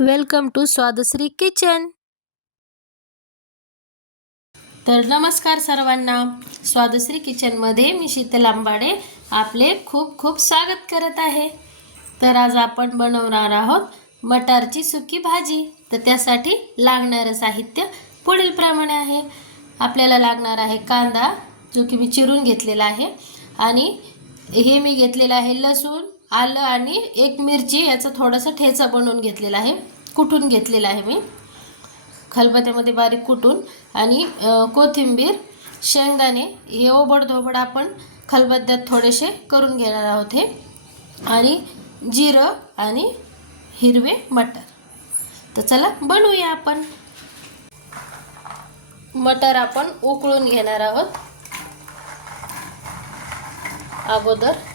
Welcome to स्वादश्री kitchen. तर नमस्कार सर्वांना, स्वादश्री किचनमध्ये मी शीतल आंबाडे आपले खूप खूप स्वागत करत आहे। तर आज आपण बनवणार आहोत मटारची सुकी भाजी। तर त्यासाठी लागणारे साहित्य पुढील प्रमाणे आहे। आपल्याला लागणार आहे कांदा, जो की मी चिरून घेतलेला आहे, आणि हे मी घेतलेला आहे लसूण, आलं आणि एक मिरची, याचा थोडासा ठेचा बनवून घेतलेला आहे, कुटून घेतलेला आहे मी खलबत्त्यामध्ये बारीक कुटून, आणि कोथिंबीर, शेंगदाणे हे ओबडधोबड आपण खलबत्त्यात थोडेसे करून घेणार आहोत हे, आणि जिरं आणि हिरवे मटर। तर चला बनवूया आपण। मटर आपण उकळून घेणार आहोत। अगोदर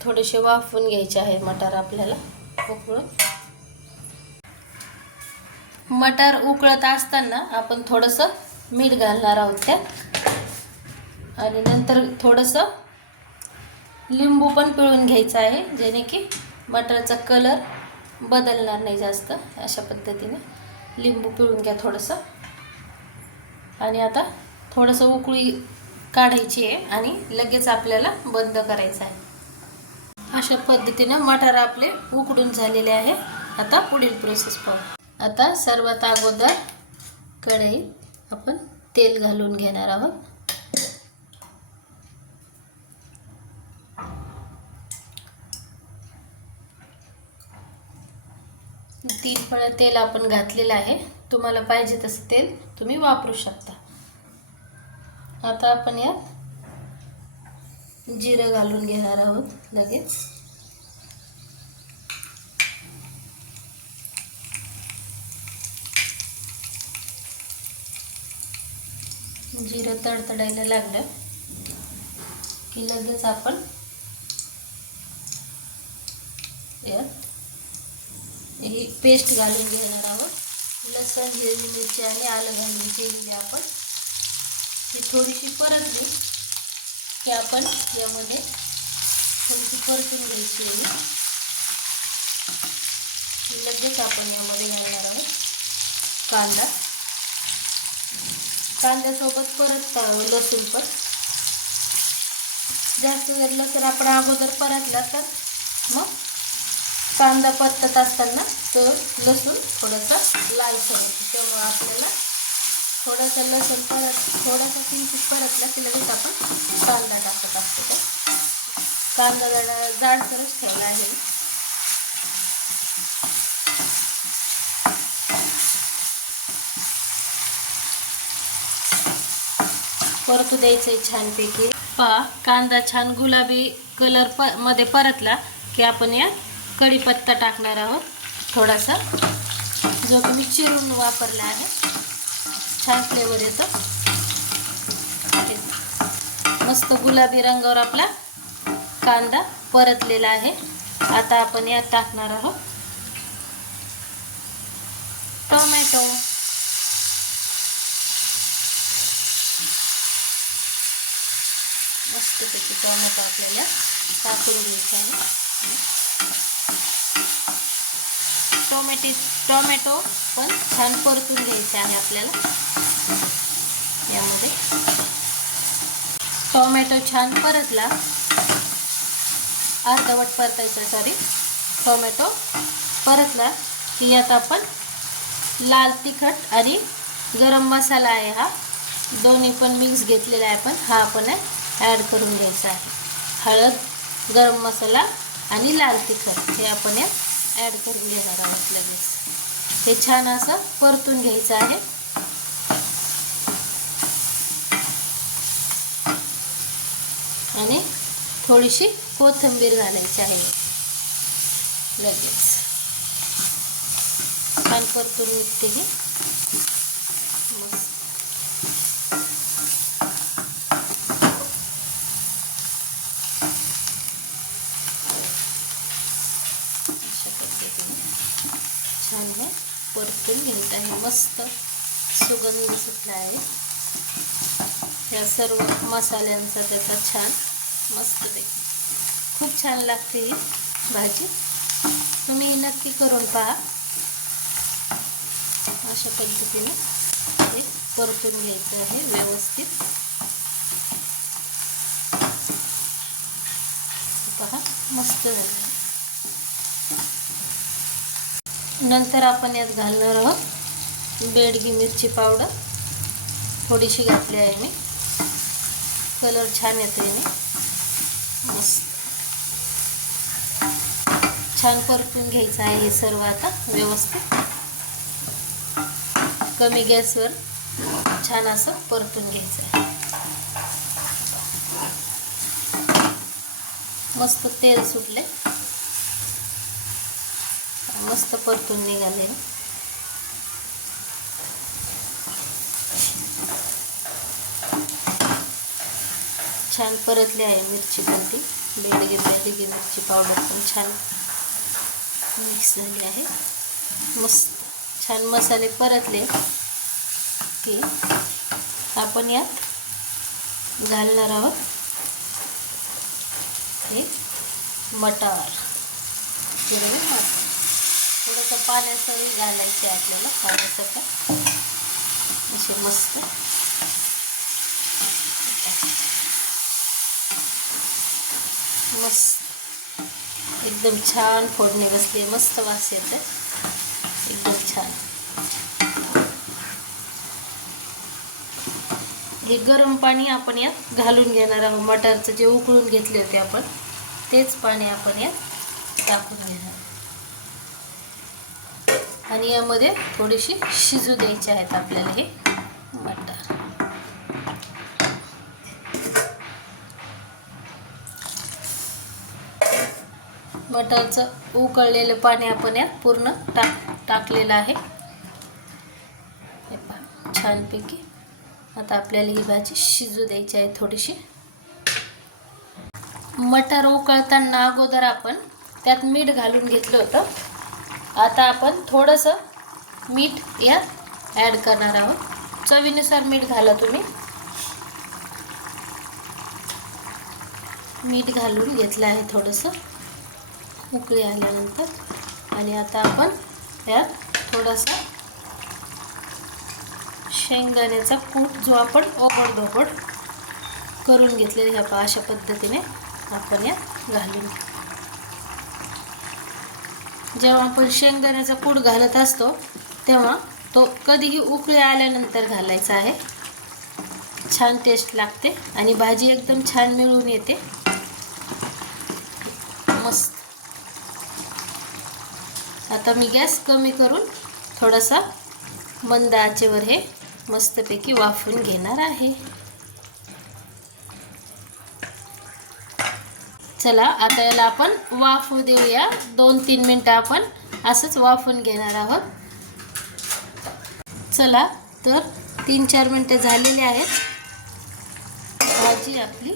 थोडेसे वाफवून घ्यायचे आहे मटर आपल्याला उकळून। मटर उकळत असताना आपण थोडंसं मीठ घालणार आहोत त्यात, आणि नंतर थोडंसं लिंबू पण पिळून घ्यायचं आहे, जेणे की मटरचा कलर बदलणार नाही जास्त। अशा पद्धतीने लिंबू पिळून घ्या थोडंसं, आणि आता थोडंसं उकळी काढायची आहे आणि लगेच आपल्याला बंद करायचं आहे। अशा पद्धतीने मटर आपले उकडून झालेले आहे। आता पुढील प्रोसेस पाहू। आता सर्वात अगोदर कढईत आपण तेल घालून घेणार आहोत। 3 फळं तेल आपण घातलेलं आहे। तुम्हाला पाहिजे तसे तेल तुम्ही वापरू शकता। आता आपण यात जिरं घालून घेणार आहोत लगेच। जिरं तडतडायला लागलं की लगेच आपण यात ही पेस्ट घालून घेणार आहोत। लसूण, हिरवी मिरची आणि आलं घालून केलेली आपण ही थोडीशी परतली की आपण यामध्ये थोडीशी परतून घ्यायची आहे। लगेच आपण यामध्ये घालणार आहोत कांदा। कांद्यासोबत परत लसूण पण जास्त जर लसूण आपण अगोदर परतला तर मग कांदा परतत असताना तो लसूण थोडासा लालसर होतो, त्यामुळे आपल्याला थोडासा लसूण थोडासा किंचित परतला की लगेच आपण कांदा टाकत असतो। कांदा जाडसरच ठेवला आहे। परतू द्यायचं छानपैकी। पहा, कांदा छान गुलाबी कलर मध्ये परतला की आपण यात कढीपत्ता टाकणार आहोत थोडासा, जो की मी चिरून वापरला आहे। छान फ्लेवर येतो, मस्त गुलाबी रंगावर आपला कांदा परतलेला आहे। आता आपण यात टाकणार आहोत टोमॅटो। मस्तपैकी टोमॅटो आपल्याला टाकून घ्यायचा आहे। टोमॅटो पण छान परतून घ्यायचे आहे आपल्याला। यामध्ये टोमॅटो छान परतला, अर्धवट परतायचा, सॉरी, टोमॅटो परतला की यात आपण लाल तिखट आणि गरम मसाला आहे, हा दोन्ही पण मिक्स घेतलेला आहे आपण, हा आपण ॲड करून घ्यायचा आहे। हळद, गरम मसाला आणि लाल तिखट हे आपण यात ॲड करून घेणार आहोत लगेच। हे छान असं परतून घ्यायचं आहे। आणि थोडीशी कोथिंबीर घालायची आहे लगेच। छान परतून निघते ही मस्त। छान हे परतून घ्यायचं आहे, मस्त सुगंध सुटला आहे या सर्व मसाल्यांचा, त्याचा छान मस्त खूप छान लागते ही भाजी। तुम्ही नक्की करून पहा. अशा पद्धतीने हे परतून घ्यायचं आहे व्यवस्थित. पहा मस्त झालं. नंतर आपण यात घालणार आहोत बेडगी मिरची पावडर. थोडीशी घातली आहे मी. कलर छान येतो याने. मस्त छान परतून घ्यायचं आहे हे सर्व आता व्यवस्थित. कमी गॅसवर छान असं परतून घ्यायचं आहे. मस्त तेल सुटले. मस्त परतून निघाले. छान परतली आहे मिरची पण ती. बेडगी मिरची पावडर पण छान मिक्स झाली आहे. मस्त छान मसाले परतले की आपण यात घालणार आहोत हे मटार. हिरवे मटार थोडंसं पाण्यासही घालायचे आपल्याला. पाण्यासकट असे मस्त मस्त एकदम छान फोडणी बसली. मस्त वास येते एकदम छान. हे गरम पाणी आपण यात घालून घेणार आहोत. मटारचं जे उकळून घेतले होते आपण तेच पाणी आपण यात टाकून घेणार आणि यामध्ये थोडीशी शिजू द्यायचे आहेत आपल्याला हे मटार. मटारचं उकळलेलं पाणी आपण यात पूर्ण टाकलेलं आहे. हे पहा छानपैकी. आता आपल्याला ही भाजी शिजू द्यायची आहे थोडीशी. मटार उकळताना अगोदर आपण त्यात मीठ घालून घेतलं होतं. आता आपण थोडंसं मीठ यात ॲड करणार आहोत. चवीनुसार मीठ घाला तुम्ही. मीठ घालून घेतलं आहे थोडंसं उकळी आल्यानंतर. आणि आता आपण त्यात थोडासा शेंगदाण्याचा कूट जो आपण ओबडधोबड करून घेतलेला ह्या अशा पद्धतीने आपण यात घालून. जेव्हा आपण शेंगदाण्याचा कूट घालत असतो तेव्हा तो कधीही उकळी आल्यानंतर घालायचा आहे. छान टेस्ट लागते आणि भाजी एकदम छान मिळून येते. मस्त. आता मी गॅस कमी करून थोडासा मंद आचेवर हे मस्तपैकी वाफवून घेणार आहे. चला आता याला आपण वाफवू देऊया. 2-3 मिनटं आपण असंच वाफवून घेणार आहोत. चला तर 3-4 मिनटं झालेली आहेत. भाजी आपली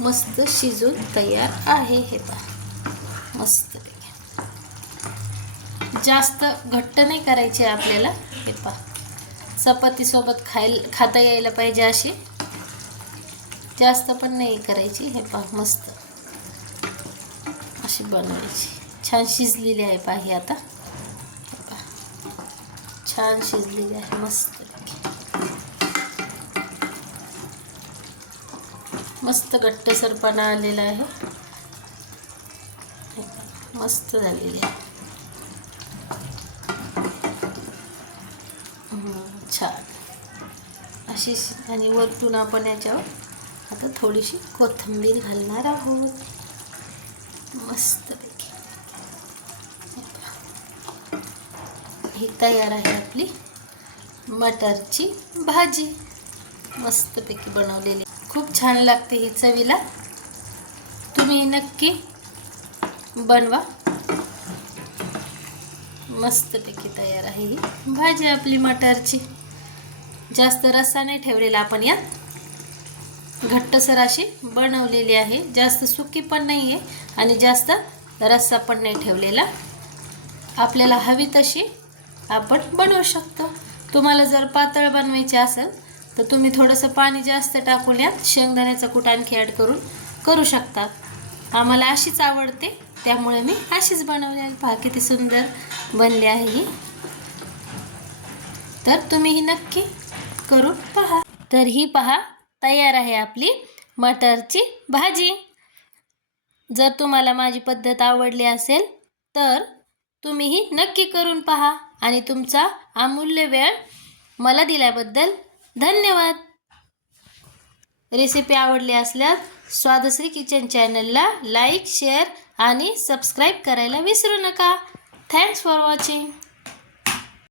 मस्त शिजून तयार आहे. हे पहा मस्तपैकी. जास्त घट्ट नाही करायची आपल्याला. हे पहा चपातीसोबत खाता यायला पाहिजे अशी. जास्त पण नाही करायची. हे पहा मस्त अशी बनवायची. छान शिजलेली आहे पाही आता. छान शिजलेली आहे मस्त. मस्त घट्टसरपणा आलेला आहे. मस्त झालेली आहे. छान अशी. आणि वरतून आपण याच्यावर आता थोडीशी कोथिंबीर घालणार आहोत मस्तपैकी. ही तयार आहे आपली मटारची भाजी. मस्तपैकी बनवलेली. खूप छान लागते ही चवीला. तुम्ही नक्की बनवा. मस्तपैकी तयार आहे ही भाजी आपली मटारची. जास्त रस्सा नाही ठेवलेला आपण यात. घट्टसर अशी बनवलेली आहे. जास्त सुकी पण नाही आहे आणि जास्त रस्सा पण नाही ठेवलेला. आपल्याला हवी तशी आपण बनवू शकतो. तुम्हाला जर पातळ बनवायची असेल तर तुम्ही थोडंसं पाणी जास्त टाकून यात शेंगदाण्याचा कूट आणखी ॲड करून करू शकता. आम्हाला अशीच आवडते, त्यामुळे मी अशीच बनवली आहे. पहा किती सुंदर बनली आहे ही. तर तुम्हीही नक्की करून पहा. तर ही पहा तयार आहे आपली मटारची भाजी. जर तुम्हाला माझी पद्धत आवडली असेल तर तुम्हीही नक्की करून पहा आणि तुमचा अमूल्य वेळ मला दिल्याबद्दल धन्यवाद. रेसिपी आवडली असल्यास स्वादश्री किचन चॅनलला लाईक, शेअर आणि सबस्क्राईब करायला विसरू नका. Thanks for watching.